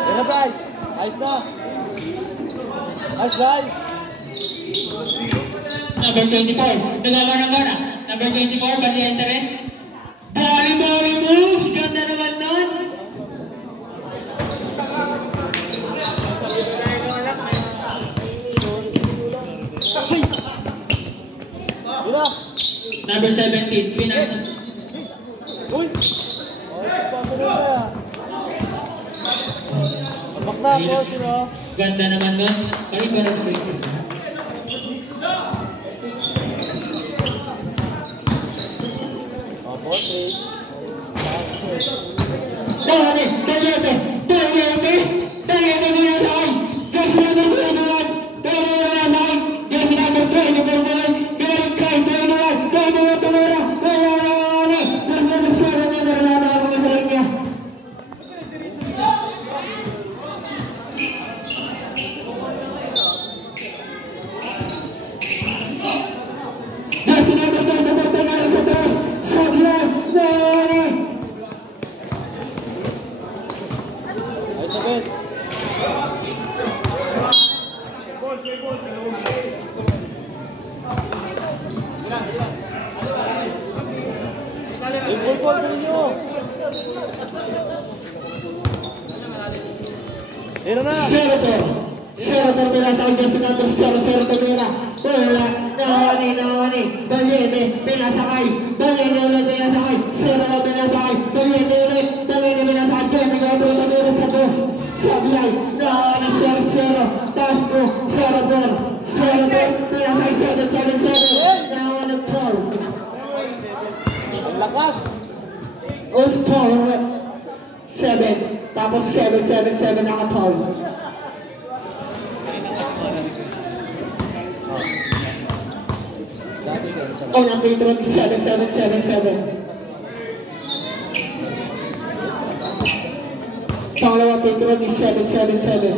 Yan na, Bray. Ayos na. Ayos, Bray. Number 24. Nagawa ng bola. Number 24, Valiente rin. Bali moves! Ganda naman nun! Number 17, Pinasas. Uy! Sabak na po sila. Ganda naman nun. Palit ba na-spring? Senator Pinasay dan Senator Senator Tumira. Bola Nawani Valiente Pinasakay. Valiente ulit Pinasakay. Senator Pinasakay. Valiente ulit. Valiente Pinasakay. Pinagabro Tumira sa dos. Sablay Nawani 0-0. Tasto Senator Pinasay 7-7-7. Nawani Paul. Ang lakas. Paul 7. Tapos 7-7-7 naka-Paul. Unang Petron 7-7-7-7. Pangalawang Petron 7-7-7.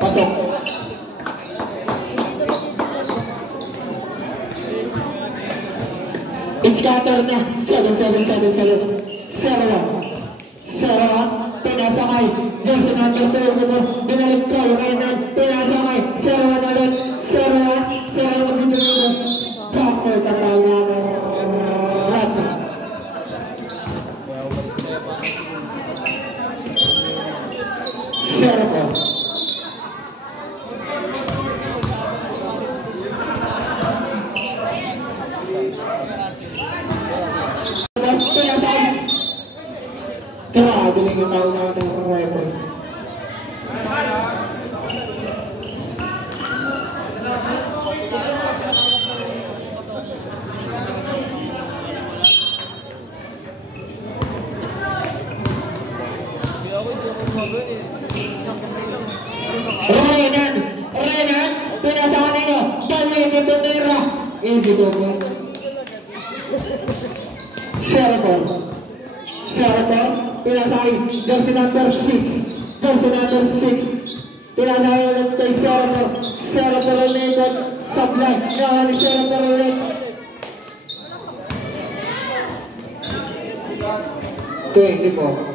Pasok. Scatter na 7-7-7-7. 0-1. Pinasakay. Jersey number 2. Binalik ko. Renan. Pinasakay. 0-1 ulit. 0-1. 0-1 dito. Backer tatawag na rat. Servo. Pinasakay. Grabe lang yung tao natin ng record. Renan, pinasakay ninyo. Valiente Tumira. Easy to point. Senator, pinasakay. Jersey number 6. Pinasakay ulit kay Senator ulit. Sablay. Nawani Senator ulit. 24.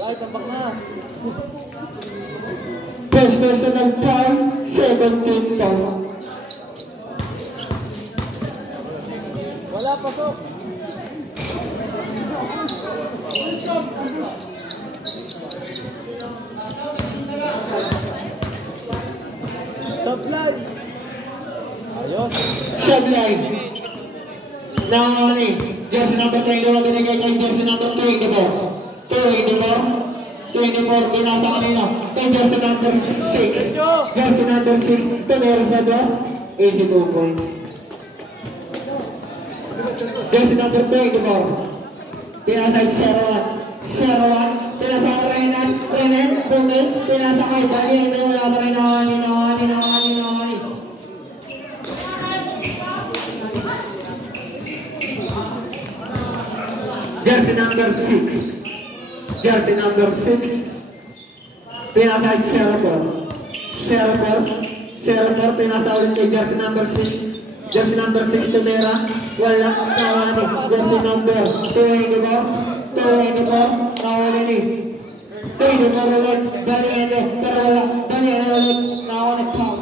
Right, tambak na. First personal foul, 17 foul. Wala, pasok. Sablay. Ayos. Sablay. Nawani. Jersey number 21 binigay kay jersey number 24. 24 binasa kanina kay jersey number 6. Jersey number 6 Tumira sa dos. Easy 2 points. Jersey number 24 pinasa 0-1. Pinasa Renan Bumil. Pinasa kay Valiente. Wala pa rin Nawani. Jersey number 6. Pinasa Senator pinasa ulit kay jersey number 6 Tumira. Wala Nawani. Jersey number 24 24, nakahuli ni 24 ulit, Valiente, pero wala, Valiente ulit, nakahuli foul.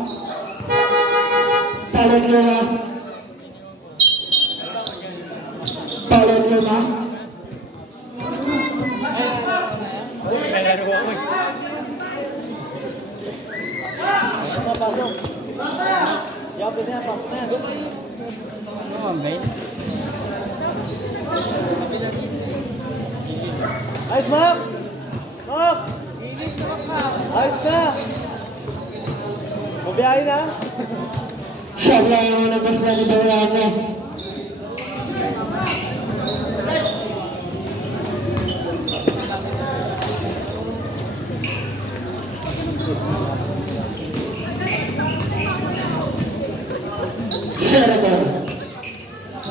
Palit luma. Palit luma. Pasok. Yapin na, pasok na. Ayos, Mark! Mark! Ayos na! Mabiyahin na? Sabla yung nabas na ni Barane.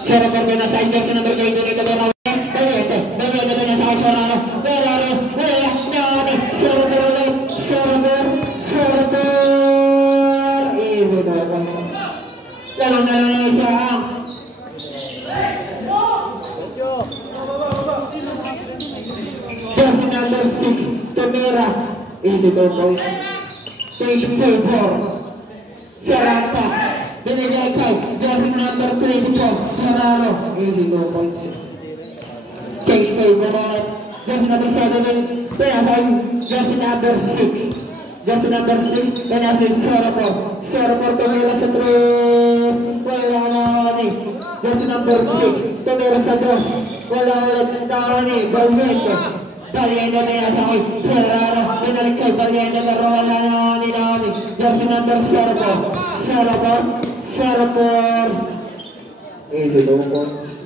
Server binasay dyan sa number 20 dito Barane. Valiente binasay Ferraro. Ferraro, wala, naani, server ulit, server. Ibo ba ito? Lalong siya ang jersey number 6, Tumira. Easy to point. Change favor. Serapa. Binigay kay jersey number 24, Ferraro. Easy to point. Change favor ulit. Jersey number 7, pinasay jersey number 6. Jersey number 6, pinasay Serapor tumira sa 3. Wala naani. Jersey number 6, tumira sa 2. Wala ulit naani. Valiente pinasay Ferraro. Binalik kay Valiente pero wala naani. Jersey number 4, Serapor. Easy to points.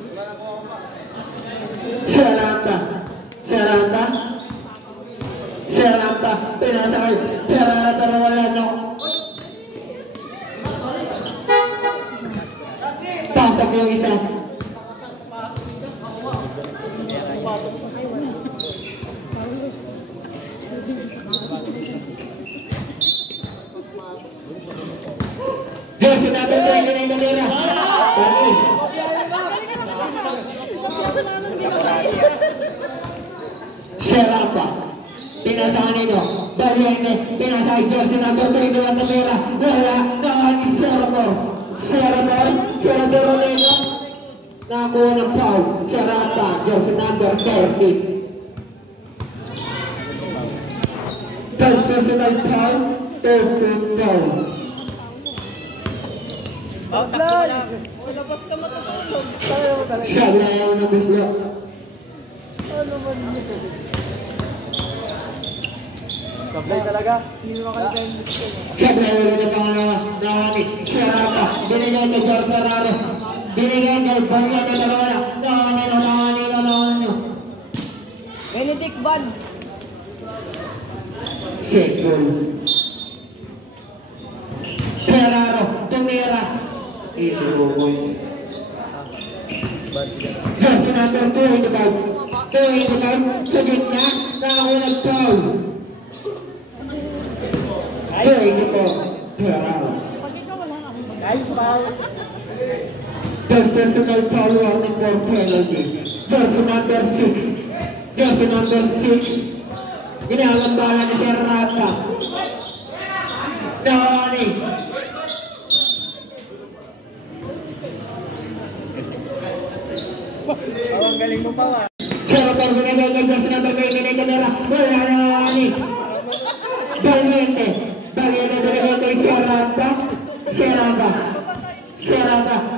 Serapa, pinasakay, Ferrara pero wala na. Pasok yung isa. Jersey number 20 na Manila. Panis. Serapa. Pinasahan nito, Valiente, pinasay jersey number 21 na Mira, wala, nakani Serapor ulit, nakakuha ng foul, Serapa, jersey number 30. First personal foul, third foul. Sablay! Labas ka matutulog. Sablay ako na bislo. Ano man nito? Sablay talaga. Sablay ulit ang pangalawa. Nakani, Serapa, binigay kay George Ferraro. Binigay kay Valiente pero wala. Nakani. Benedict Van. Second. Ferraro, tumira. Easy to points. Jersey number 25 sa gitna, nakakulang foul. 24, Ferraro. Nice foul. First personal foul warning for penalty. Jersey number 6. Ginalang bala ni Serrata. Nakani. Ang galing mo pa nga. Serapor binigay kay jersey number 20 na kamera. Wala nakani. Valiente binigay kay Serrata.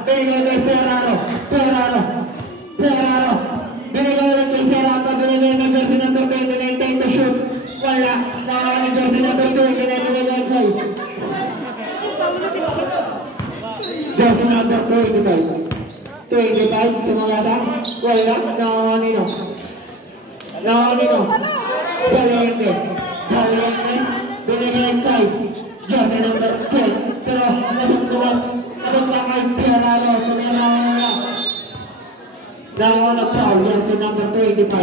Binigay kay Ferraro. Binigay ulit kay Serrata. Binigay kay jersey number 29. Time to shoot. Wala. Nakani jersey number 29. Binigay kay jersey number 25 sumagasa. Wala. Nakani. Valiente. Binigay kay jersey number 10. Pero nasuntunan. Napunta kay Ferraro. Tumira wala. Nakawala foul. Jersey number 25.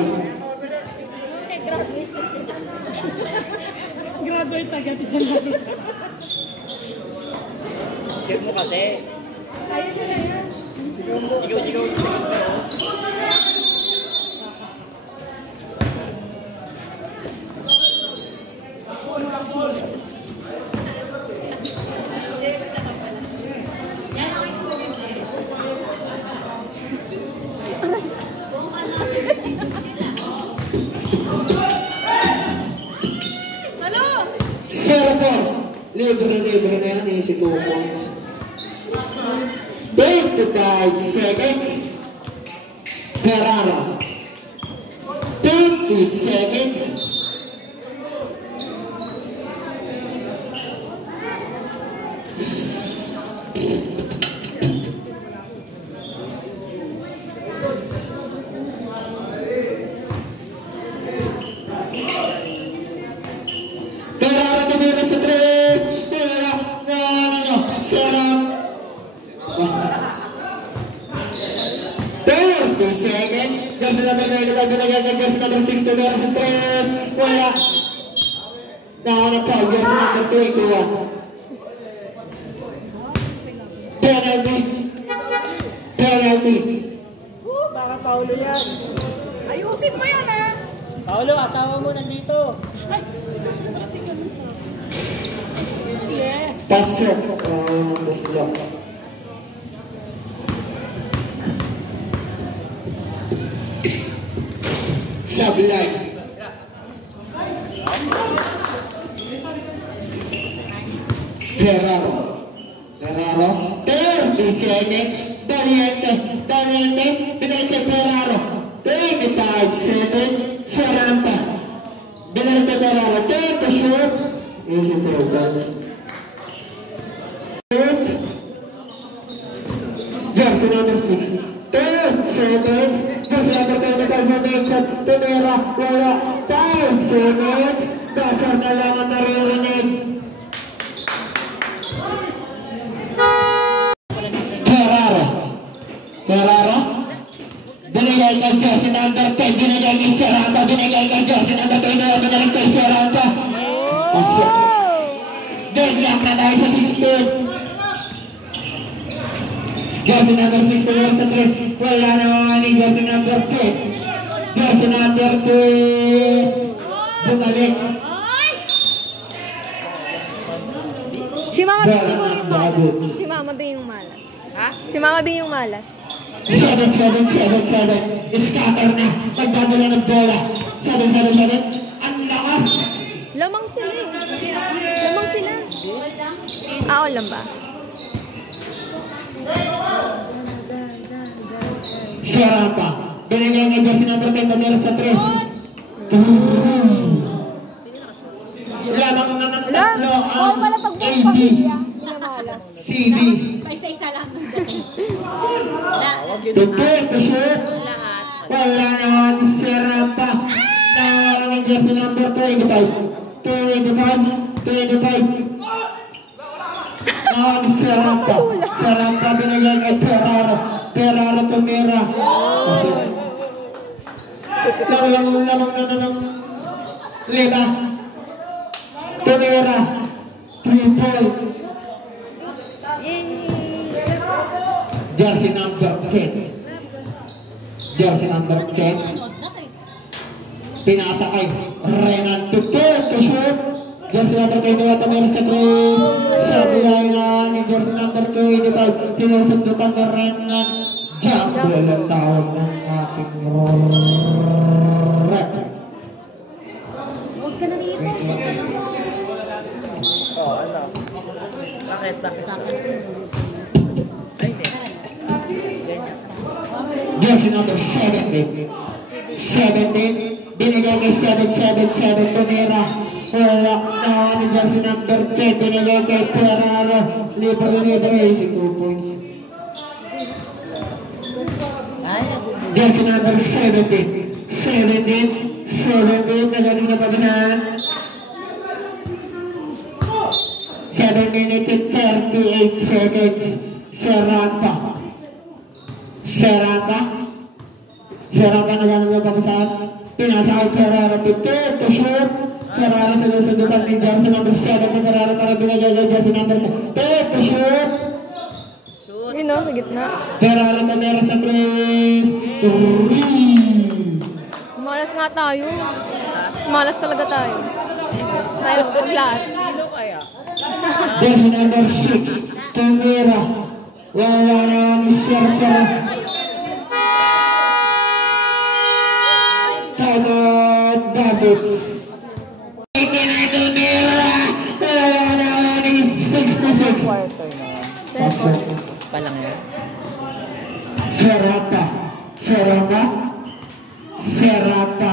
Graduate agad isang lagi. Check mo kasi. Kaya nyo na yan. Sigaw. 0-4. Libre na yan, easy 2 points. 25 seconds. Ferrara. 20 seconds. Ferrara tumira sa 3. Serap. 30 seconds. Jersey number 9 binagay jersey number 6 tumira sa 3. Wala. Nakakalap pa. Jersey number 21. Penalty. Baka Paulo yan. Ayusin mo yan, ha? Paulo, asawa mo nandito. Pasok. Pasok. Sablay. Ferraro. 30 seconds. Daliente. Binalik kay Ferraro. 25 seconds. Saranta. Binalik kay Ferraro. 30 shoot. Easy 3 points. Jersey number 6. 10 seconds. Jersey number 25. Tumira. Wala. 5 seconds. Basa na lang ang naririnig. Ferrara. Binigay kay jersey number 10. Binigay kay Seranta. Binigay kay jersey number 10. Binigay kay Seranta. Pasok. Deadlock na tayo sa 16. Jersey number 6 tumira sa 3. Wala na mga ni jersey number 10. Jersey number 2. Bumalik. Si Mama ba siguro yung malas? Si Mama ba yung malas? Ha? Si Mama ba yung malas? 7. Scatter na. Magdadala ng bola. 7. Ang lakas. Lamang sila eh. Lamang sila. Oo lang ba? Serapa. Binigay ng jersey number 10 tumira sa 3. Lamang na ng tatlo ang AD. CD. Isa-isa lang. Tutup to shoot. Wala naman si Serapa. Nawala ng jersey number 25. Nawala si Serapa. Serapa binigay kay Ferraro. Ferraro tumira. Kasi lamang na ng 5. Tumira. 3 points. Jersey number 10. Jersey number 10. Pinasa kay Renan Tutup to shoot. Jersey number 10 tumira sa 3. Sablay na ni jersey number 25. Sinusundutan ni Renan. Jumble ang tawag ng ating rep. Huwag ka na rito. Oh, ano? Bakit? Jersey number 17. Binigay kay 7 tumira. Wala na ni jersey number 10. Binigay kay Ferraro. Libre. 2 points. Jersey number 17. Nagaling na pabasan. 7 minutes and 38 seconds. Serapa nagaling na pabasan. Pinasa kay Ferraro. Tutup to shoot. Ferraro sinusundutan ni jersey number 7 ni Ferraro para binigay kay jersey number 10. Tutup to shoot. Yun o, sa gitna. Ferraro tumira sa 3. Malas nga tayo. Malas talaga tayo. Tayo pag lahat. Jersey number 6. Tumira. Wala na ni Serra. David. Tumira. lang yan. Serapa. Serapa. Serapa.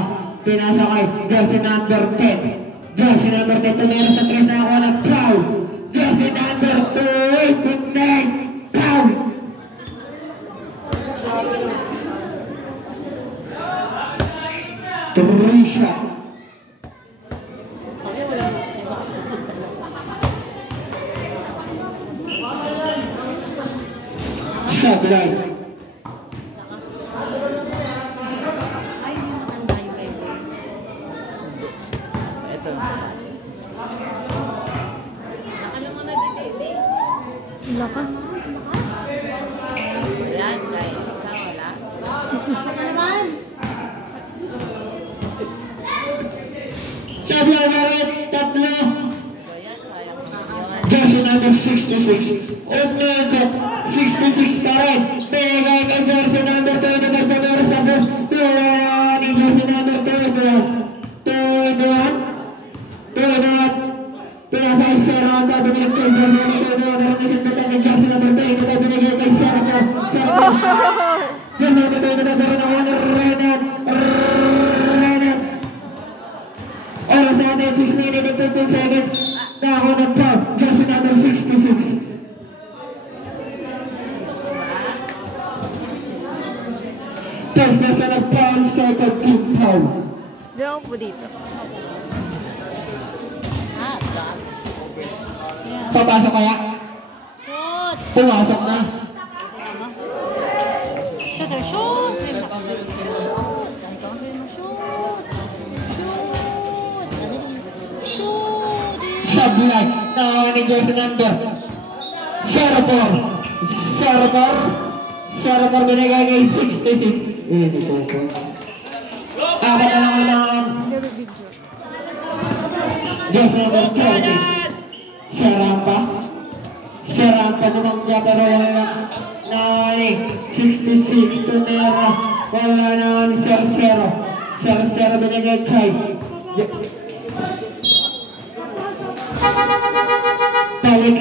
Pinasakay. Jersey number 10. Jersey number 10. Tumira sa 3 na ako ng foul. Jersey number 2. Good night. Foul. Trisha. Sablay. Ito. Lakas. Yan, dahil isa wala. Naman. Sablay na rin. Tatlo. Yan, sayang yun. Jersey number 66. Umnagod. 66 pa rin. Bigay kay jersey number 2. Number 2 meron sa bus. Tuwan ni jersey number 2. Tuwan. Pinasay Serapa. Binigay kay jersey number 2. Meron na sintutan ng jersey number 2. Binigay kay Serapa. Jersey number 2. Meron ako ng Renan. Oras natin 6 minutes and 15 seconds. Ako ng foul. Jersey number 66. First person of foul, second team foul. Di ako po dito. Papasok kaya? Shoot. Pumasok na. Shoot or shoot. Shoot. Sablay. Nawa ni jersey number 04 binigay kay 66. Si Pupos. Apat na lang kailangan. Jersey number 30. Serapa bumangga pero wala na 66 tumira. Wala na Sercero binigay kay Talit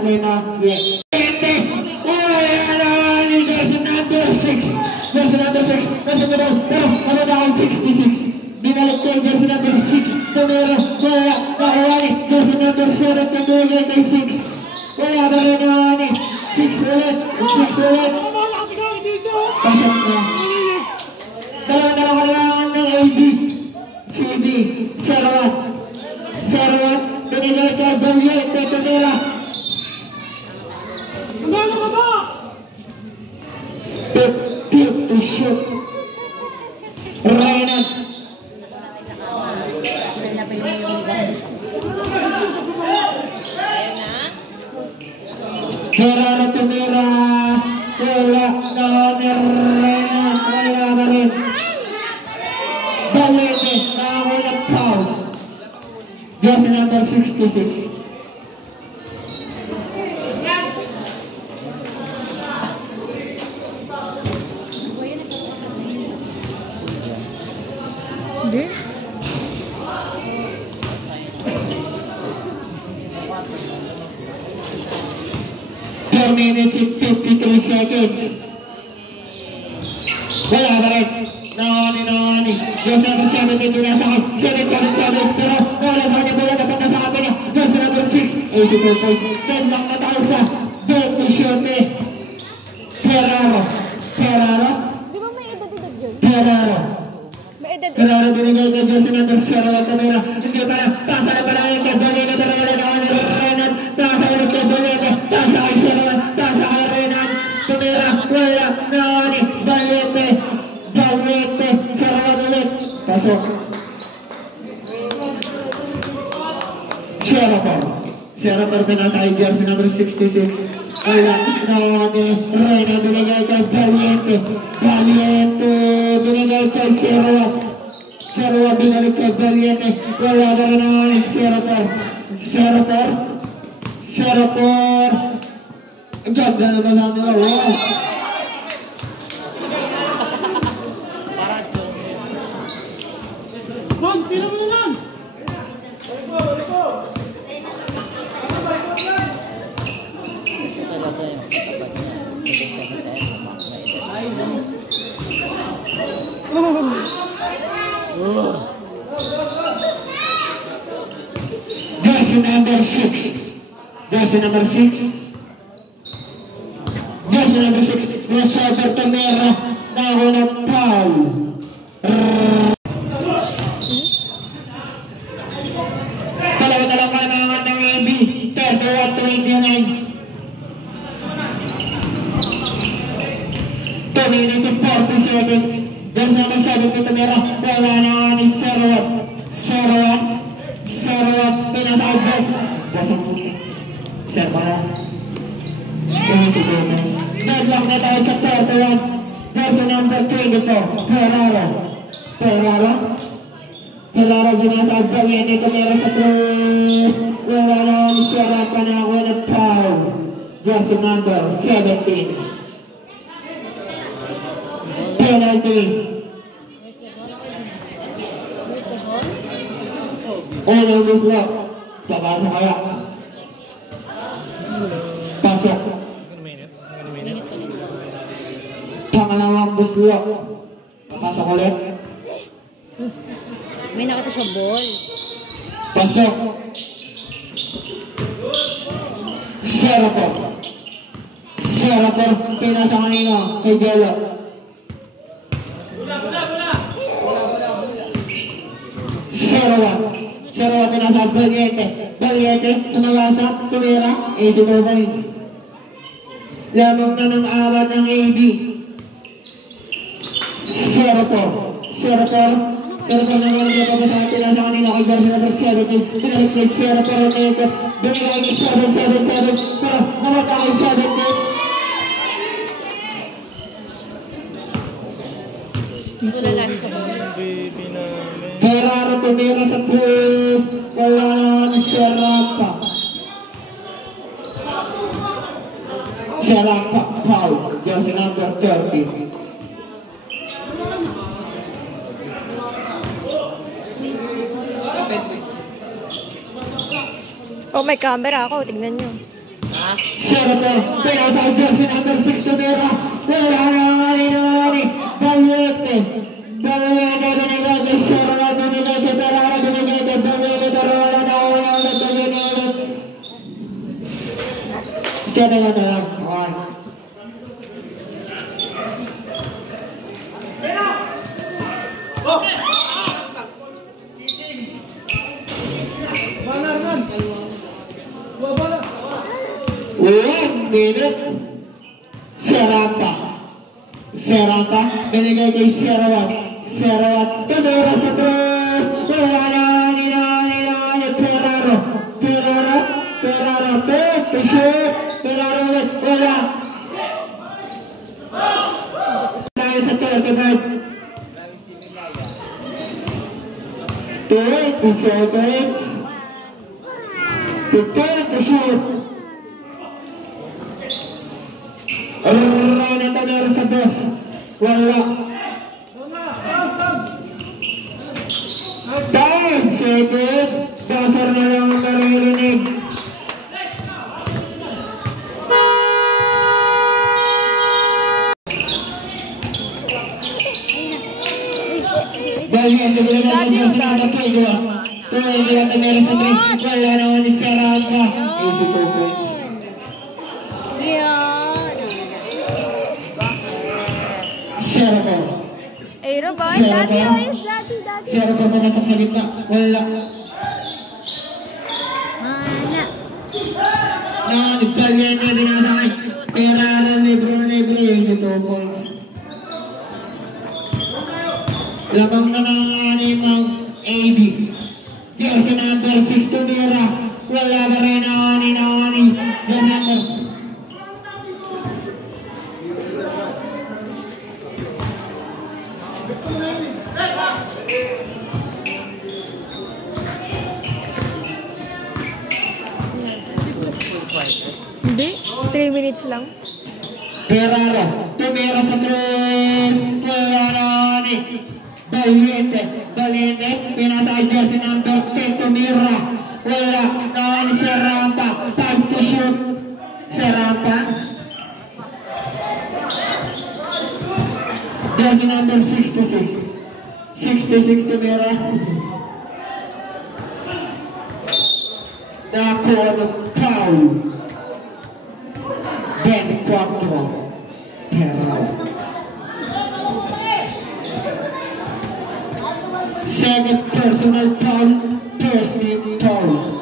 luna. Yeah. Wala na ni jersey number 6. Kasi pero ano na ang 66. Binalik ko yung jersey number 6. Tumira. Wala. Nakuha ni jersey number 7. Tumira kay 6. Wala ba rin na ni 6 ulit. Pasok na. Dalawa kailangan ng AB. CB. Serwan. Binigay kay Valiente. Tumira. 50 to shoot. Renan. Gerardo tumira. Wala na ni Renan. Wala ba rin. Valiente. Nakakuha ng foul. Jersey number 66. Hindi. 4 minutes and 53 seconds. Wala ba rin. Nangani. Jersey number 17 pinasakay. 7-7-7. Pero nawala sa kanya bola. Dapat nasa akin niya. Jersey number 6. 82 points. Deadlock na tayo sa 27. Ferraro. Di ba may edad yun? May edad. Ferraro binigay kay jersey number 0 at Tumira. Hindi pa na. Pasa na pala yung kay Balina. Pero wala naman ni Renan. Pasa ulit kay Balina. Pasa kay Serwan. Pasa kay Renan. Tumira. Wala. Nangani. Valiente. Serwan ulit. Pasok. Serapor pinasa kay jersey number 66. Wala. Nangani. Renan binigay kay Valiente. Binigay kay Serwan. Binalik kay Valiente. Wala ba rin naman Serapor. Ang ganda naman lang nila. Wow. number 6. Jersey number 6. Jersey number 6. Crossover Tomera. Naho ng foul. Dalawa na lang kailangan ng AB. 31-29. 2 minutes and 40 seconds. Jersey number 7 ni Tomera. Wala na ni Serwat. Pinasa Albas. Serwat. Deadlock na tayo sa 31. Jersey number 24. Ferraro binasa Albas. Yan ito meron sa cross. Wala na ni Serwat. Panako na foul. Jersey number 17. Penalty. Unang muslo. Papasa kaya. Pasok. Pangalawang muslo. Papasok ulit. May nakita siya ball. Pasok. Serapor. Pinasa kanina kay Jello. Serwat pinasa Valiente, tumagasap, tumira, easy 2 points. Lamang na ng awat ng AB. Serapor na naman ito pa sa atin nasa kanina kay Jersey number 17. Pinalik kay Serapor na ito. Binigay kay 7-7-7. Pero namata kay 17. Tulala sa ball. Ferraro tumira sa tres. Wala na ni Serapa. Foul. Jersey number 30. Oh, may camera ako. Tignan nyo. Serapa. Pinasa Jersey number 6 tumira. Wala na ni Valiente. Binigay kay Serapa. Binigay kay Ferraro. Binigay kay Valiente. Pero wala na ulit. Stay na lang. One minute. Serapa. Binigay kay Serwat. Tumira sa tres. Wala na ni Ferraro. To shoot. Ferraro ulit. Wala. Tayo sa 35. 20 seconds. 15 to shoot. Rana Tomera sa 2. Wala. 10 seconds. Dasar na lang ang naririnig. Valiente binigay kay Jersey number 22. 21 Tomera sa 3. Wala naman ni Serapa. Easy 2 points. Serapa. Boy, daddy. Serapa pumasok sa gitna. Wala. Valiente binasakay. Ferraro libro. Easy 2 points. Labang na ng animang AB. Jersey number 6 tumira. Wala ba rin ani. Jersey number. Hindi. 3 minutes lang. Ferraro tumira sa tres. Wala na ani. Valiente, pinasa Jersey number 10 tumira. Wala na ni Serapa. Time to shoot. Serapa. Jersey number 66. 66 tumira. nakakuha ng foul. 24 pero second personal foul, first team foul.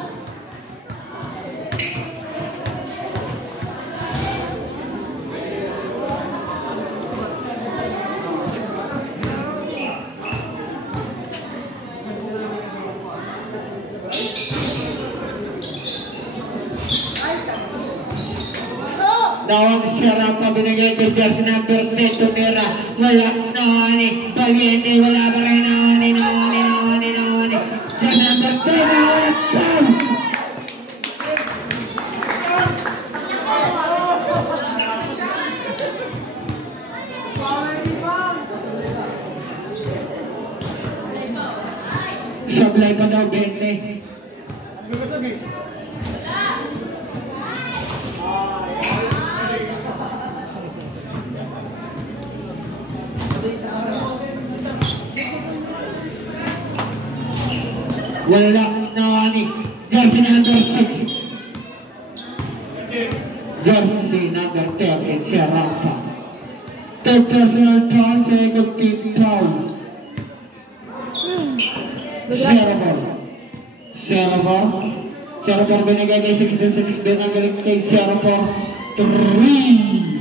Nawang sarap na binigay kay Jazz number 10 tumira. Wala nawani. Valiente wala pa rin nawani. Jazz number 10 na wala foul. Sablay pa daw 20. Wala nawani. Jersey number 6. Jersey number 13 Serapa. Third personal foul, second team foul. Serapa binigay kay 66 Ben ang galing kay Serapa 3.